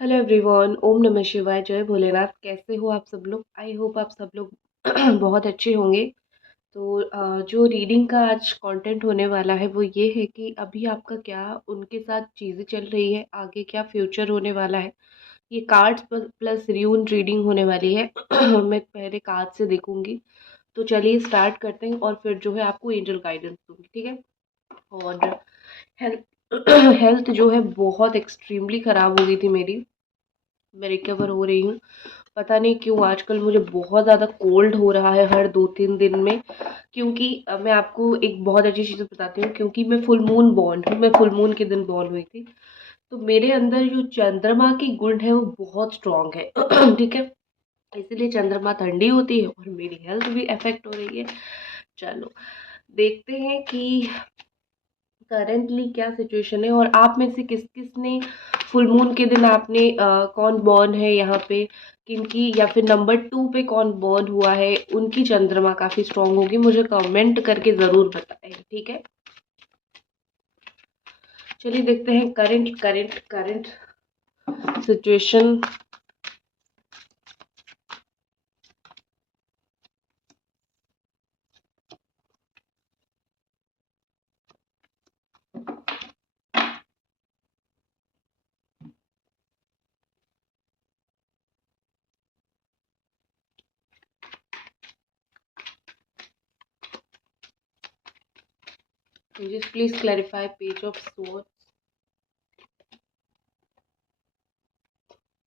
Hello everyone, ओम नमः शिवाय, जय भोलेनाथ। कैसे हो आप सब लोग? आई होप आप सब लोग बहुत अच्छे होंगे। तो जो रीडिंग का आज कंटेंट होने वाला है वो ये है कि अभी आपका क्या उनके साथ चीज़ें चल रही है, आगे क्या फ्यूचर होने वाला है। ये कार्ड्स प्लस र्यून रीडिंग होने वाली है। मैं पहले कार्ड से देखूंगी। तो चलिए स्टार्ट करते हैं और फिर जो है आपको एंजल गाइडेंस दूंगी, ठीक है। और हेल्थ हेल्थ जो है बहुत एक्सट्रीमली ख़राब हो गई थी मेरी। मैं रिकवर हो रही हूँ। पता नहीं क्यों आजकल मुझे बहुत ज़्यादा कोल्ड हो रहा है हर 2-3 दिन में। क्योंकि मैं आपको एक बहुत अच्छी चीज़ बताती हूँ, क्योंकि मैं फुल मून बॉर्न हूँ, मैं फुल मून के दिन बॉर्न हुई थी। तो मेरे अंदर जो चंद्रमा की गुण है वो बहुत स्ट्रांग है। ठीक है। इसीलिए चंद्रमा ठंडी होती है और मेरी हेल्थ भी अफेक्ट हो रही है। चलो देखते हैं कि करेंटली क्या सिचुएशन है और आप में से किस किस ने फुल मून के दिन आपने कौन बॉर्न है यहाँ पे, किनकी, या फिर नंबर 2 पे कौन बॉर्न हुआ है, उनकी चंद्रमा काफ़ी स्ट्रांग होगी। मुझे कमेंट करके ज़रूर बताएं, ठीक है। चलिए देखते हैं current current current situation. Just please clarify page of swords.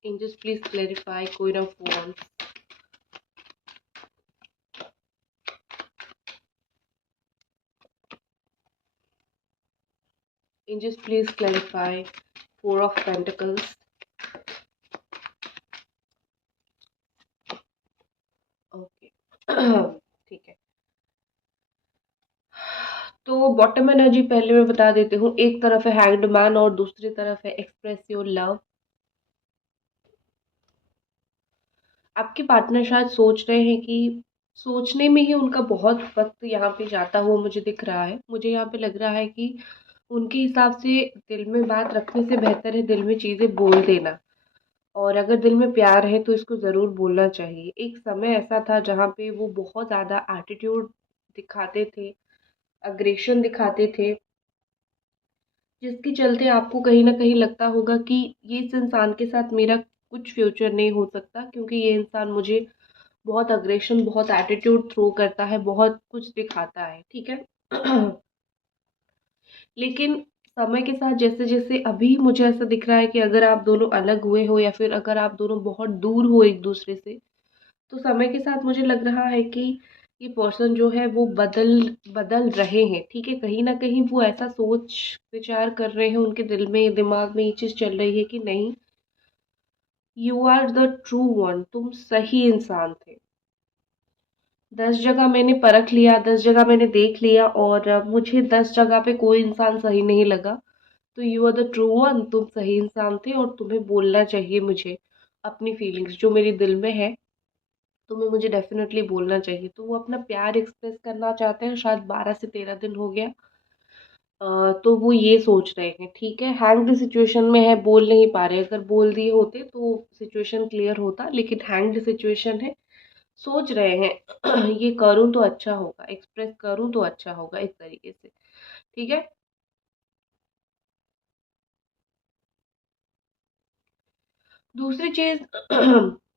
Angels please clarify queen of wands. Angels please clarify four of pentacles. Okay. ठीक है। तो बॉटम एनर्जी पहले मैं बता देती हूँ। एक तरफ है हैंग्ड मैन और दूसरी तरफ है एक्सप्रेस योर लव। आपके पार्टनर शायद सोच रहे हैं कि सोचने में ही उनका बहुत वक्त यहाँ पे जाता हुआ मुझे दिख रहा है। मुझे यहाँ पे लग रहा है कि उनके हिसाब से दिल में बात रखने से बेहतर है दिल में चीज़ें बोल देना। और अगर दिल में प्यार है तो इसको ज़रूर बोलना चाहिए। एक समय ऐसा था जहाँ पे वो बहुत ज़्यादा एटीट्यूड दिखाते थे, अग्रेशन दिखाते थे, जिसके चलते आपको कहीं न कहीं लगता होगा कि ये इस इंसान के साथ मेरा कुछ फ्यूचर नहीं हो सकता, क्योंकि ये इंसान मुझे बहुत अग्रेशन, बहुत एटीट्यूड थ्रो करता है, बहुत कुछ दिखाता है, ठीक है। लेकिन समय के साथ जैसे-जैसे अभी मुझे ऐसा दिख रहा है कि अगर आप दोनों अलग हुए हो या फिर अगर आप दोनों बहुत दूर हो एक-दूसरे से, तो समय के साथ मुझे लग रहा है कि ये पर्सन जो है वो बदल बदल रहे हैं, ठीक है। कहीं न कहीं वो ऐसा सोच विचार कर रहे हैं, उनके दिल में, दिमाग में ये चीज़ चल रही है कि नहीं, you are the true one, तुम सही इंसान थे। 10 जगह मैंने परख लिया, 10 जगह मैंने देख लिया और मुझे 10 जगह पे कोई इंसान सही नहीं लगा। तो you are the true one, तुम सही इंसान थे और तुम्हें बोलना चाहिए मुझे अपनी फीलिंग्स जो मेरे दिल में है। तुम्हें मुझे डेफ़िनेटली बोलना चाहिए। तो वो अपना प्यार एक्सप्रेस करना चाहते हैं, शायद 12 से 13 दिन हो गया। तो वो ये सोच रहे हैं, ठीक है। हैंग्ड सिचुएशन में है, बोल नहीं पा रहे। अगर बोल दिए होते तो सिचुएशन क्लियर होता, लेकिन हैंग्ड सिचुएशन है। सोच रहे हैं ये करूँ तो अच्छा होगा, एक्सप्रेस करूँ तो अच्छा होगा, इस तरीके से, ठीक है। दूसरी चीज़,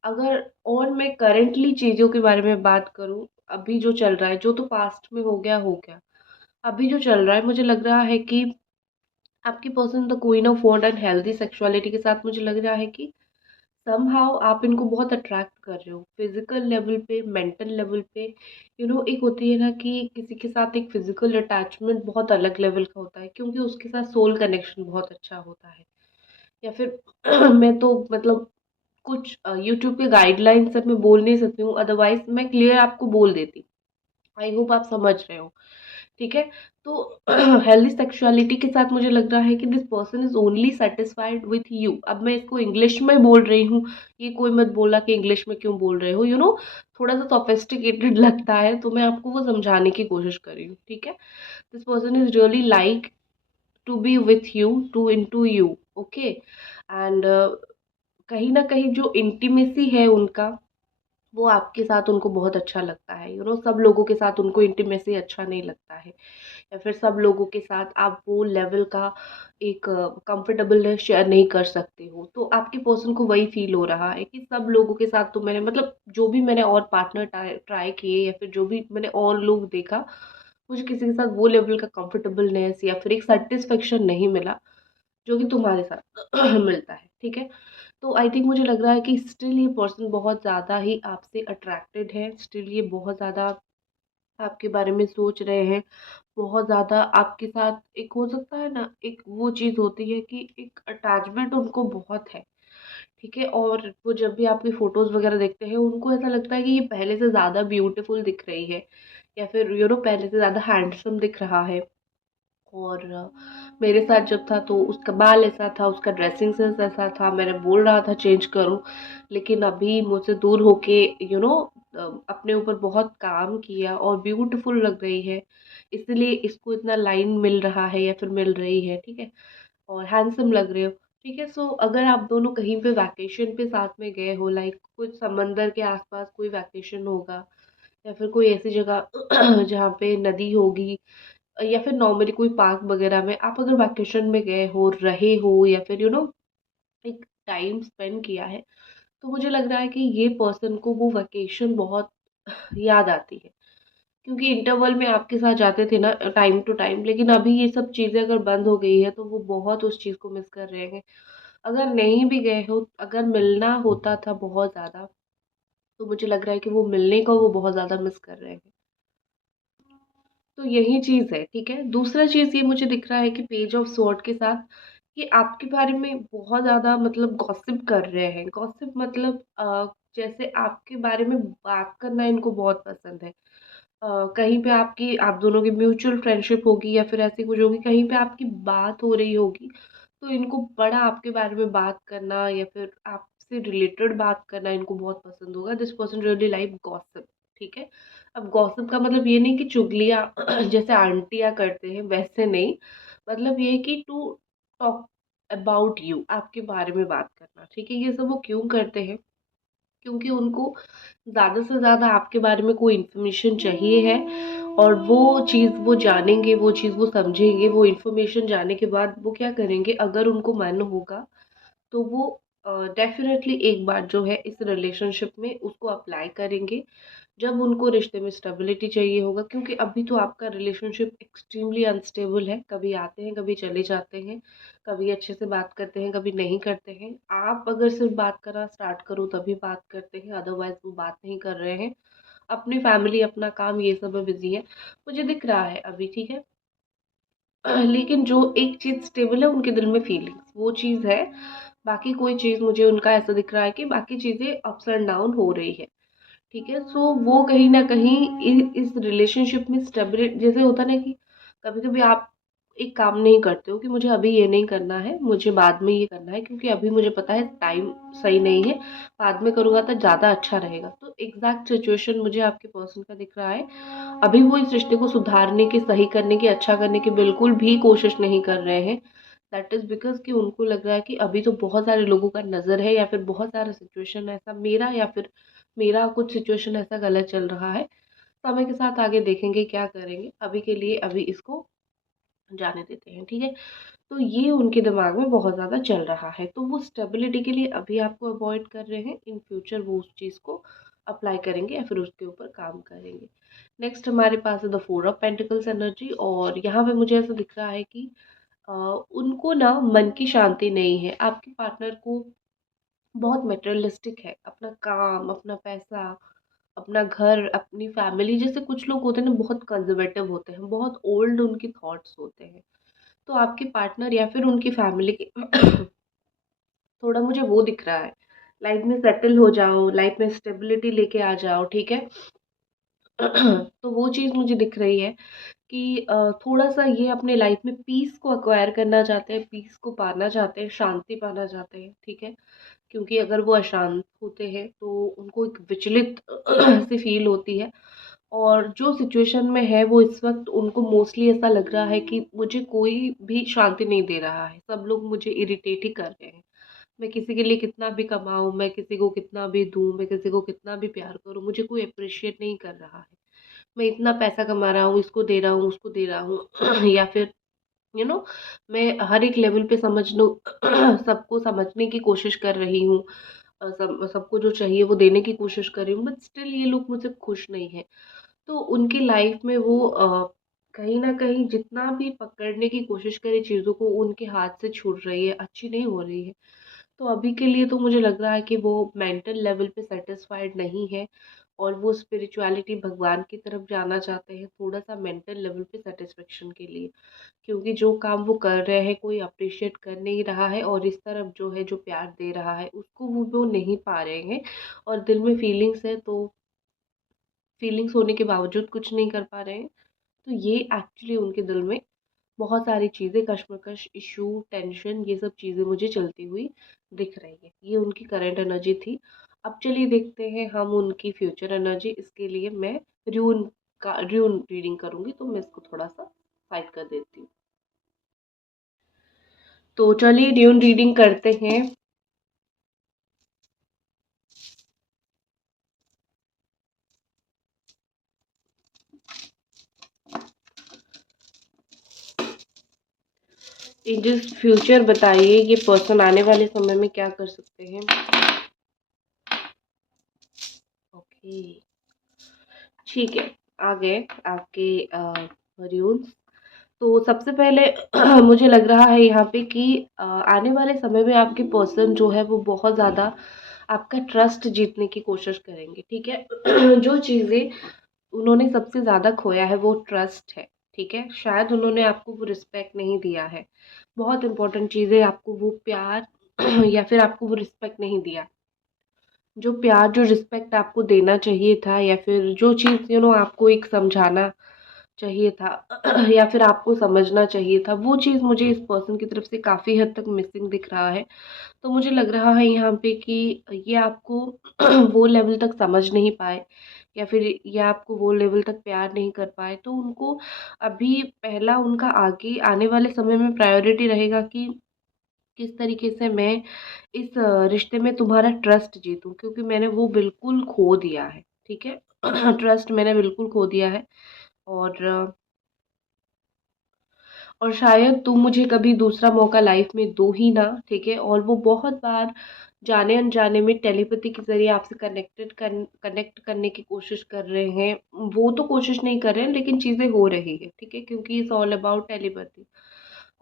अगर और मैं करंटली चीज़ों के बारे में बात करूँ, अभी जो चल रहा है, जो तो पास्ट में हो गया, हो गया। अभी जो चल रहा है, मुझे लग रहा है कि आपकी person the queen of wand and healthy sexuality के साथ मुझे लग रहा है कि समहाउ आप इनको बहुत अट्रैक्ट कर रहे हो, फिजिकल लेवल पे, मेंटल लेवल पे। एक होती है ना कि किसी के साथ एक फिजिकल अटैचमेंट बहुत अलग लेवल का होता है, क्योंकि उसके साथ सोल कनेक्शन बहुत अच्छा होता है। या फिर मैं तो मतलब कुछ यूट्यूब के गाइडलाइन सब मैं बोल नहीं सकती हूँ, अदरवाइज मैं क्लियर आपको बोल देती। आई होप आप समझ रहे हो, ठीक है। तो हेल्दी सेक्सुअलिटी के साथ मुझे लग रहा है कि this person is only satisfied with you. अब मैं इसको इंग्लिश में बोल रही हूँ, ये कोई मत बोला कि इंग्लिश में क्यों बोल रहे हो, थोड़ा सा सोफिस्टिकेटेड लगता है, तो मैं आपको वो समझाने की कोशिश कर रही हूँ, ठीक है। This person is really like to be with you, to into you, okay. And कहीं न कहीं जो इंटीमेसी है उनका, वो आपके साथ उनको बहुत अच्छा लगता है। सब लोगों के साथ उनको इंटीमेसी अच्छा नहीं लगता है, या फिर सब लोगों के साथ आप वो लेवल का एक कंफर्टेबलनेस शेयर नहीं कर सकते हो। तो आपके पर्सन को वही फ़ील हो रहा है कि सब लोगों के साथ तो मैंने, मतलब जो भी मैंने और पार्टनर ट्राई किए, या फिर जो भी मैंने और लोग देखा, मुझे किसी के साथ वो लेवल का कंफर्टेबलनेस या फिर एक सैटिस्फैक्शन नहीं मिला, जो कि तुम्हारे साथ मिलता है, ठीक है? तो आई थिंक मुझे लग रहा है कि स्टिल ये पर्सन बहुत ज़्यादा ही आपसे अट्रैक्टेड है, स्टिल ये बहुत ज़्यादा आपके बारे में सोच रहे हैं, बहुत ज़्यादा आपके साथ एक हो सकता है ना, एक वो चीज़ होती है कि एक अटैचमेंट उनको बहुत है, ठीक है? और वो जब भी आपकी फ़ोटोज़ वगैरह देखते हैं, उनको ऐसा लगता है कि ये पहले से ज़्यादा ब्यूटीफुल दिख रही है, या फिर पहले से ज़्यादा हैंडसम दिख रहा है। और मेरे साथ जब था तो उसका बाल ऐसा था, उसका ड्रेसिंग सेंस ऐसा था, मैंने बोल रहा था चेंज करूँ, लेकिन अभी मुझसे दूर होके अपने ऊपर बहुत काम किया और ब्यूटीफुल लग रही है, इसलिए इसको इतना लाइन मिल रहा है या फिर मिल रही है, ठीक है? और हैंडसम लग रहे हो, ठीक है? सो अगर आप दोनों कहीं पे वैकेशन पे साथ में गए हो, लाइक कुछ समंदर के आसपास कोई वैकेशन होगा, या फिर कोई ऐसी जगह जहाँ पे नदी होगी, या फिर नॉर्मली कोई पार्क वगैरह में आप अगर वैकेशन में गए हो, रहे हो, या फिर एक टाइम स्पेंड किया है, तो मुझे लग रहा है कि ये पर्सन को वो वैकेशन बहुत याद आती है, क्योंकि इंटरवल में आपके साथ जाते थे ना टाइम टू टाइम, लेकिन अभी ये सब चीज़ें अगर बंद हो गई है तो वो बहुत उस चीज़ को मिस कर रहे हैं। अगर नहीं भी गए हो, अगर मिलना होता था बहुत ज़्यादा, तो मुझे लग रहा है कि वो मिलने को वो बहुत ज़्यादा मिस कर रहे हैं। तो यही चीज़ है, ठीक है? दूसरा चीज़ ये मुझे दिख रहा है कि पेज ऑफ स्वॉर्ड के साथ ये आपके बारे में बहुत ज़्यादा मतलब गॉसिप कर रहे हैं। गॉसिप मतलब जैसे आपके बारे में बात करना इनको बहुत पसंद है। कहीं पे आपकी आप दोनों की म्यूचुअल फ्रेंडशिप होगी, या फिर ऐसी कुछ होगी, कहीं पे आपकी बात हो रही होगी, तो इनको बड़ा आपके बारे में बात करना या फिर आपसे रिलेटेड बात करना इनको बहुत पसंद होगा। This person really like gossip, ठीक है? अब गॉसिप का मतलब ये नहीं कि चुगलियाँ जैसे आंटियाँ करते हैं वैसे नहीं, मतलब ये है कि टू टॉक अबाउट यू, आपके बारे में बात करना, ठीक है? ये सब वो क्यों करते हैं? क्योंकि उनको ज़्यादा से ज़्यादा आपके बारे में कोई इन्फॉर्मेशन चाहिए है, और वो चीज़ वो जानेंगे, वो चीज़ वो समझेंगे, वो इन्फॉर्मेशन जानने के बाद वो क्या करेंगे, अगर उनको मन होगा तो वो डेफ़िनेटली एक बार जो है इस रिलेशनशिप में उसको अप्लाई करेंगे, जब उनको रिश्ते में स्टेबिलिटी चाहिए होगा, क्योंकि अभी तो आपका रिलेशनशिप एक्सट्रीमली अनस्टेबल है, कभी आते हैं, कभी चले जाते हैं, कभी अच्छे से बात करते हैं, कभी नहीं करते हैं। आप अगर सिर्फ बात करना स्टार्ट करो तभी बात करते हैं, अदरवाइज वो बात नहीं कर रहे हैं। अपनी फैमिली, अपना काम, ये सब में बिजी है, मुझे दिख रहा है अभी, ठीक है? लेकिन जो एक चीज़ स्टेबल है उनके दिल में फीलिंग्स, वो चीज़ है। बाकी कोई चीज़ मुझे उनका ऐसा दिख रहा है कि बाकी चीज़ें अप्स एंड डाउन हो रही है, ठीक है? सो वो कहीं न कहीं इस रिलेशनशिप में स्टेबिलिटी, जैसे होता है ना कि कभी-कभी आप एक काम नहीं करते हो कि मुझे अभी ये नहीं करना है, मुझे बाद में ये करना है, क्योंकि अभी मुझे पता है टाइम सही नहीं है, बाद में करूँगा तो ज़्यादा अच्छा रहेगा। तो एग्ज़ैक्ट सिचुएशन मुझे आपके पर्सन का दिख रहा है। अभी वो इस रिश्ते को सुधारने की, सही करने की, अच्छा करने की बिल्कुल भी कोशिश नहीं कर रहे हैं। दैट इज़ बिकॉज़ कि उनको लग रहा है कि अभी तो बहुत सारे लोगों का नज़र है, या फिर बहुत सारा सिचुएशन ऐसा मेरा, या फिर मेरा कुछ सिचुएशन ऐसा गलत चल रहा है। समय के साथ आगे देखेंगे क्या करेंगे, अभी के लिए अभी इसको जाने देते हैं, ठीक है? तो ये उनके दिमाग में बहुत ज़्यादा चल रहा है, तो वो स्टेबिलिटी के लिए अभी आपको अवॉइड कर रहे हैं, इन फ्यूचर वो उस चीज़ को अप्लाई करेंगे या फिर उसके ऊपर काम करेंगे। नेक्स्ट हमारे पास है the four of pentacles energy, और यहाँ पे मुझे ऐसा दिख रहा है कि उनको ना मन की शांति नहीं है। आपके पार्टनर को बहुत मटेरियलिस्टिक है, अपना काम, अपना पैसा, अपना घर, अपनी फैमिली, जैसे कुछ लोग होते हैं ना बहुत कंज़र्वेटिव होते हैं, बहुत ओल्ड उनके थॉट्स होते हैं। तो आपके पार्टनर या फिर उनकी फैमिली के थोड़ा मुझे वो दिख रहा है, लाइफ में सेटल हो जाओ, लाइफ में स्टेबिलिटी लेके आ जाओ, ठीक है? तो वो चीज़ मुझे दिख रही है कि थोड़ा-सा ये अपने लाइफ में पीस को एक्वायर करना चाहते हैं, पीस को पाना चाहते हैं, शांति पाना चाहते हैं, ठीक है? क्योंकि अगर वो अशांत होते हैं तो उनको एक विचलित सी फ़ील होती है, और जो सिचुएशन में है वो इस वक़्त उनको मोस्टली ऐसा लग रहा है कि मुझे कोई भी शांति नहीं दे रहा है, सब लोग मुझे इरिटेट ही कर रहे हैं। मैं किसी के लिए कितना भी कमाऊँ, मैं किसी को कितना भी दूँ, मैं किसी को कितना भी प्यार करूँ, मुझे कोई एप्रिशिएट नहीं कर रहा है। मैं इतना पैसा कमा रहा हूँ, इसको दे रहा हूँ, उसको दे रहा हूँ या फिर मैं हर एक लेवल पे समझ लूँ सबको समझने की कोशिश कर रही हूँ। सबको जो चाहिए वो देने की कोशिश कर रही हूँ, बट स्टिल ये लोग मुझसे खुश नहीं हैं। तो उनकी लाइफ में वो कहीं न कहीं जितना भी पकड़ने की कोशिश करे चीज़ों को, उनके हाथ से छूट रही है, अच्छी नहीं हो रही है। तो अभी के लिए तो मुझे लग रहा है कि वो मेंटल लेवल पे सैटिस्फाइड नहीं है और वो स्पिरिचुअलिटी भगवान की तरफ जाना चाहते हैं, थोड़ा-सा मेंटल लेवल पे सैटिस्फैक्शन के लिए। क्योंकि जो काम वो कर रहे हैं कोई अप्रिशिएट कर नहीं रहा है और इस तरफ जो है जो प्यार दे रहा है उसको वो नहीं पा रहे हैं और दिल में फीलिंग्स है, तो फीलिंग्स होने के बावजूद कुछ नहीं कर पा रहे हैं। तो ये एक्चुअली उनके दिल में बहुत सारी चीज़ें कश्मकश, इश्यू, टेंशन ये सब चीज़ें मुझे चलती हुई दिख रही है। ये उनकी करंट एनर्जी थी। अब चलिए देखते हैं हम उनकी फ्यूचर एनर्जी। इसके लिए मैं र्यून रीडिंग करूँगी, तो मैं इसको थोड़ा-सा साइड कर देती हूँ। तो चलिए र्यून रीडिंग करते हैं। एंजल्स फ्यूचर बताइए, ये पर्सन आने वाले समय में क्या कर सकते हैं? ओके, ठीक है, आ गए आपके र्यून्स। तो सबसे पहले मुझे लग रहा है यहाँ पे कि आने वाले समय में आपके पर्सन जो है वो बहुत ज़्यादा आपका ट्रस्ट जीतने की कोशिश करेंगे, ठीक है? जो चीज़ें उन्होंने सबसे ज़्यादा खोया है वो ट्रस्ट है, ठीक है? शायद उन्होंने आपको वो रिस्पेक्ट नहीं दिया है। बहुत इम्पोर्टेंट चीज़ है, आपको वो प्यार या फिर आपको वो रिस्पेक्ट नहीं दिया। जो प्यार, जो रिस्पेक्ट आपको देना चाहिए था या फिर जो चीज़ आपको एक समझाना चाहिए था या फिर आपको समझना चाहिए था, वो चीज़ मुझे इस पर्सन की तरफ से काफ़ी हद तक मिसिंग दिख रहा है। तो मुझे लग रहा है यहाँ पे कि ये आपको वो लेवल तक समझ नहीं पाए या फिर ये आपको वो लेवल तक प्यार नहीं कर पाए। तो उनको अभी पहला उनका आगे आने वाले समय में प्रायोरिटी रहेगा कि किस तरीके से मैं इस रिश्ते में तुम्हारा ट्रस्ट जीतूँ, क्योंकि मैंने वो बिल्कुल खो दिया है, ठीक है? ट्रस्ट मैंने बिल्कुल खो दिया है और शायद तुम मुझे कभी दूसरा मौका लाइफ में दो ही ना, ठीक है? और वो बहुत बार जाने-अनजाने में टेलीपैथी के ज़रिए आपसे कनेक्ट करने की कोशिश कर रहे हैं। वो तो कोशिश नहीं कर रहे हैं, लेकिन चीज़ें हो रही हैं, ठीक है? क्योंकि इट्स ऑल अबाउट टेलीपैथी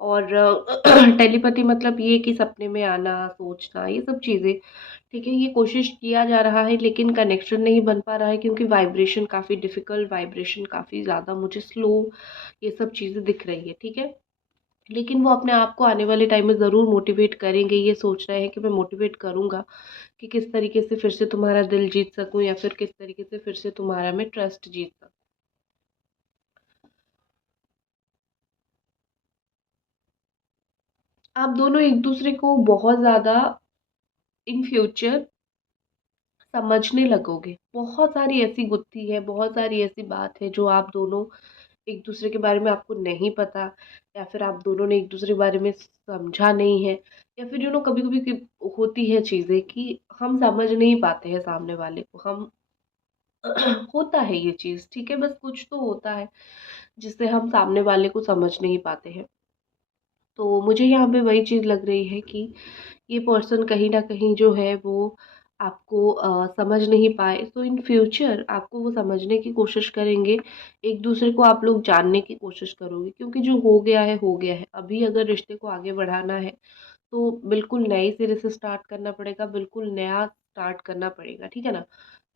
और टेलीपैथी मतलब ये कि सपने में आना, सोचना, ये सब चीज़ें, ठीक है? ये कोशिश किया जा रहा है, लेकिन कनेक्शन नहीं बन पा रहा है क्योंकि वाइब्रेशन काफ़ी डिफ़िकल्ट, वाइब्रेशन काफ़ी ज़्यादा मुझे स्लो, ये सब चीज़ें दिख रही है, ठीक है? लेकिन वो अपने आप को आने वाले टाइम में ज़रूर मोटिवेट करेंगे, ये सोच रहे हैं कि मैं मोटिवेट करूँगा कि किस तरीके से फिर से तुम्हारा दिल जीत सकूँ या फिर किस तरीके से फिर से तुम्हारा मैं ट्रस्ट जीत सकूँ। आप दोनों एक-दूसरे को बहुत ज़्यादा इन फ्यूचर समझने लगोगे। बहुत सारी ऐसी गुत्थी है, बहुत सारी ऐसी बात है जो आप दोनों एक-दूसरे के बारे में आपको नहीं पता या फिर आप दोनों ने एक-दूसरे के बारे में समझा नहीं है या फिर कभी-कभी कि होती है चीज़ें कि हम समझ नहीं पाते हैं सामने वाले को। हम होता है ये चीज़, ठीक है? बस कुछ तो होता है जिससे हम सामने वाले को समझ नहीं पाते हैं। तो मुझे यहाँ पे वही चीज़ लग रही है कि ये पर्सन कहीं न कहीं जो है वो आपको समझ नहीं पाए, तो इन फ्यूचर आपको वो समझने की कोशिश करेंगे, एक-दूसरे को आप लोग जानने की कोशिश करोगे, क्योंकि जो हो गया है, हो गया है। अभी अगर रिश्ते को आगे बढ़ाना है, तो बिल्कुल नए सिरे से स्टार्ट करना पड़ेगा, बिल्कुल नया स्टार्ट करना पड़ेगा, ठीक है ना?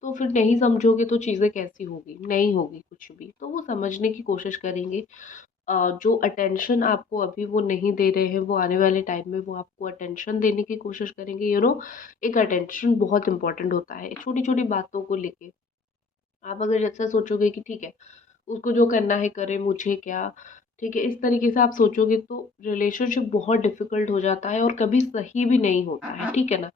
तो फिर नहीं समझोगे तो चीज़ें कैसी होगी? नहीं होगी कुछ भी। तो वो समझने की कोशिश करेंगे। जो अटेंशन आपको अभी वो नहीं दे रहे हैं, वो आने वाले टाइम में वो आपको अटेंशन देने की कोशिश करेंगे, एक अटेंशन बहुत इम्पोर्टेंट होता है, छोटी-छोटी बातों को लेके। आप अगर ऐसा सोचोगे कि ठीक है, उसको जो करना है करे, मुझे क्या, ठीक है? इस तरीके से आप सोचोगे तो रिलेशनशिप बहुत डिफ़िकल्ट हो जाता है और कभी सही भी नहीं होता है, ठीक है ना?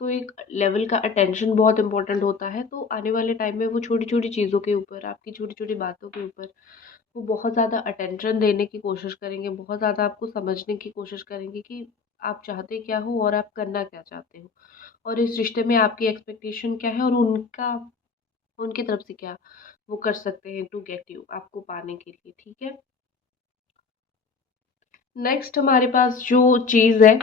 तो एक लेवल का अटेंशन बहुत इम्पोर्टेंट होता है, तो आने वाले टाइम में वो छोटी-छोटी चीज़ों के ऊपर, आपकी छोटी-छोटी बातों के ऊपर वो बहुत ज़्यादा अटेंशन देने की कोशिश करेंगे, बहुत ज़्यादा आपको समझने की कोशिश करेंगे कि आप चाहते क्या हो और आप करना क्या चाहते हो, और इस रिश्ते में आपकी एक्सपेक्टेशन क्या है और उनका उनकी तरफ से क्या वो कर सकते हैं टू गेट यू, आपको पाने के लिए। ठीक है, नेक्स्ट हमारे पास जो चीज़ है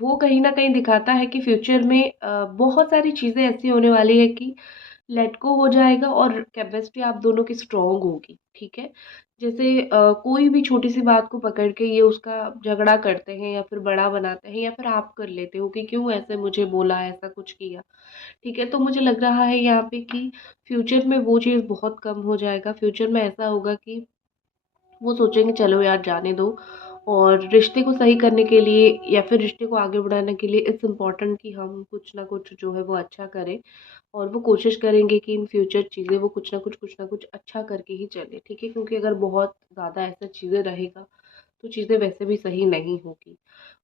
वो कहीं न कहीं दिखाता है कि फ्यूचर में बहुत सारी चीज़ें ऐसी होने वाली है कि लेट गो हो जाएगा और केमिस्ट्री आप दोनों की स्ट्रॉन्ग होगी। ठीक है, जैसे कोई भी छोटी सी बात को पकड़ के ये उसका झगड़ा करते हैं या फिर बड़ा बनाते हैं या फिर आप कर लेते हो कि क्यों ऐसे मुझे बोला, ऐसा कुछ किया। ठीक है, तो मुझे लग रहा है यहाँ पे कि फ्यूचर में वो चीज़ बहुत कम हो जाएगा। फ्यूचर में ऐसा होगा कि वो सोचेंगे चलो यार जाने दो, और रिश्ते को सही करने के लिए या फिर रिश्ते को आगे बढ़ाने के लिए इट्स इम्पॉर्टेंट कि हम कुछ ना कुछ जो है वो अच्छा करें, और वो कोशिश करेंगे कि इन फ्यूचर चीज़ें वो कुछ ना कुछ अच्छा करके ही चले। ठीक है, क्योंकि अगर बहुत ज़्यादा ऐसा चीज़ें रहेगा तो चीज़ें वैसे भी सही नहीं होगी।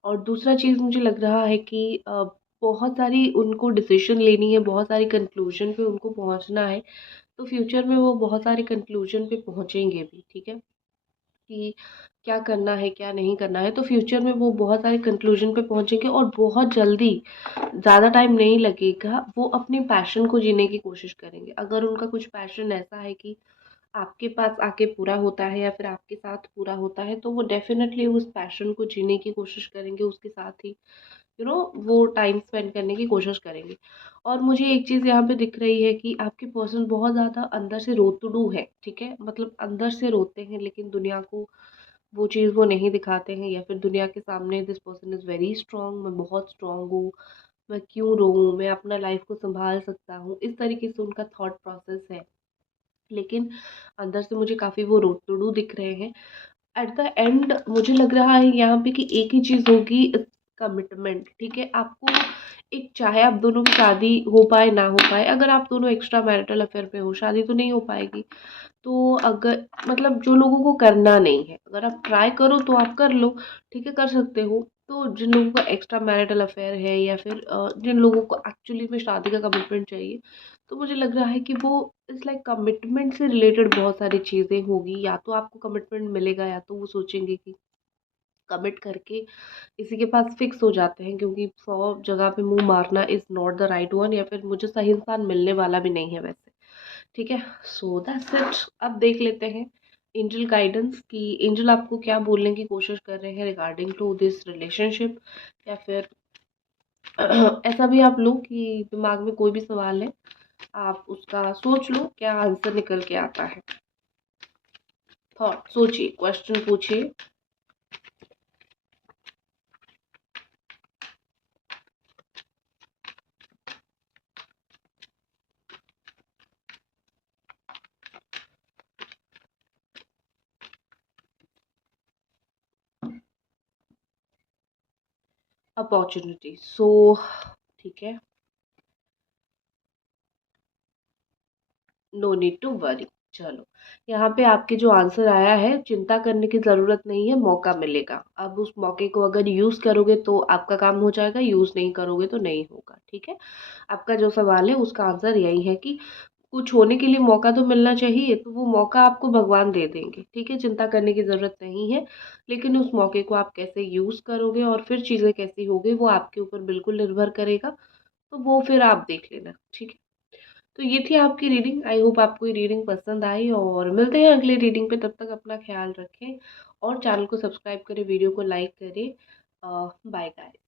और दूसरा चीज़ मुझे लग रहा है कि बहुत सारी उनको डिसीजन लेनी है, बहुत सारी कंक्लूजन पे उनको पहुंचना है, तो फ्यूचर में वो बहुत सारे कंक्लूजन पे पहुंचेंगे भी। ठीक है, कि क्या करना है क्या नहीं करना है, तो फ्यूचर में वो बहुत सारे कंक्लूजन पे पहुंचेंगे और बहुत जल्दी, ज़्यादा टाइम नहीं लगेगा, वो अपने पैशन को जीने की कोशिश करेंगे। अगर उनका कुछ पैशन ऐसा है कि आपके पास आके पूरा होता है या फिर आपके साथ पूरा होता है, तो वो डेफिनेटली उस पैशन को जीने की कोशिश करेंगे, उसके साथ ही वो टाइम स्पेंड करने की कोशिश करेंगे। और मुझे एक चीज़ यहाँ पे दिख रही है कि आपके पर्सन बहुत ज़्यादा अंदर से रोतड़ू है। ठीक है, मतलब अंदर से रोते हैं लेकिन दुनिया को वो चीज़ वो नहीं दिखाते हैं, या फिर दुनिया के सामने this person is very strong, मैं बहुत स्ट्रॉन्ग हूँ, मैं क्यों रोऊँ, मैं अपना लाइफ को संभाल सकता हूँ, इस तरीके से उनका थॉट प्रोसेस है। लेकिन अंदर से मुझे काफ़ी वो रोतड़ू दिख रहे हैं। एट द एंड मुझे लग रहा है यहाँ पे कि एक ही चीज़ होगी, कमिटमेंट। ठीक है, आपको एक, चाहे आप दोनों की शादी हो पाए ना हो पाए, अगर आप दोनों एक्स्ट्रा मैरिटल अफेयर पे हो, शादी तो नहीं हो पाएगी। तो अगर मतलब जो लोगों को करना नहीं है, अगर आप ट्राई करो तो आप कर लो। ठीक है, कर सकते हो। तो जिन लोगों का एक्स्ट्रा मैरिटल अफेयर है या फिर जिन लोगों को एक्चुअली में शादी का कमिटमेंट चाहिए, तो मुझे लग रहा है कि वो इस लाइक कमिटमेंट से रिलेटेड बहुत सारी चीज़ें होगी। या तो आपको कमिटमेंट मिलेगा, या तो वो सोचेंगे कि कमिट करके इसी के पास फिक्स हो जाते हैं, क्योंकि 100 जगह पे मुंह मारना is not the right one, या फिर मुझे सही इंसान मिलने वाला भी नहीं है वैसे। ठीक है, सो दैट्स इट। अब देख लेते हैं एंजल गाइडेंस कि एंजल आपको क्या बोलने की कोशिश कर रहे हैं रिगार्डिंग टू दिस रिलेशनशिप, या फिर ऐसा भी आप लो कि दिमाग में कोई भी सवाल है, आप उसका सोच लो क्या आंसर निकल के आता है। थॉट सोचिए, क्वेश्चन पूछिए। अपॉर्चुनिटी, सो ठीक है, नो नीड टू वरी। चलो, यहाँ पे आपके जो आंसर आया है, चिंता करने की ज़रूरत नहीं है, मौका मिलेगा। अब उस मौके को अगर यूज़ करोगे तो आपका काम हो जाएगा, यूज़ नहीं करोगे तो नहीं होगा। ठीक है, आपका जो सवाल है उसका आंसर यही है कि कुछ होने के लिए मौका तो मिलना चाहिए, तो वो मौका आपको भगवान दे देंगे। ठीक है, चिंता करने की ज़रूरत नहीं है, लेकिन उस मौके को आप कैसे यूज़ करोगे और फिर चीज़ें कैसी होगी वो आपके ऊपर बिल्कुल निर्भर करेगा। तो वो फिर आप देख लेना। ठीक है, तो ये थी आपकी रीडिंग। आई होप आपको ये रीडिंग पसंद आई, और मिलते हैं अगले रीडिंग पे। तब तक अपना ख्याल रखें और चैनल को सब्सक्राइब करें, वीडियो को लाइक करें। Bye guys.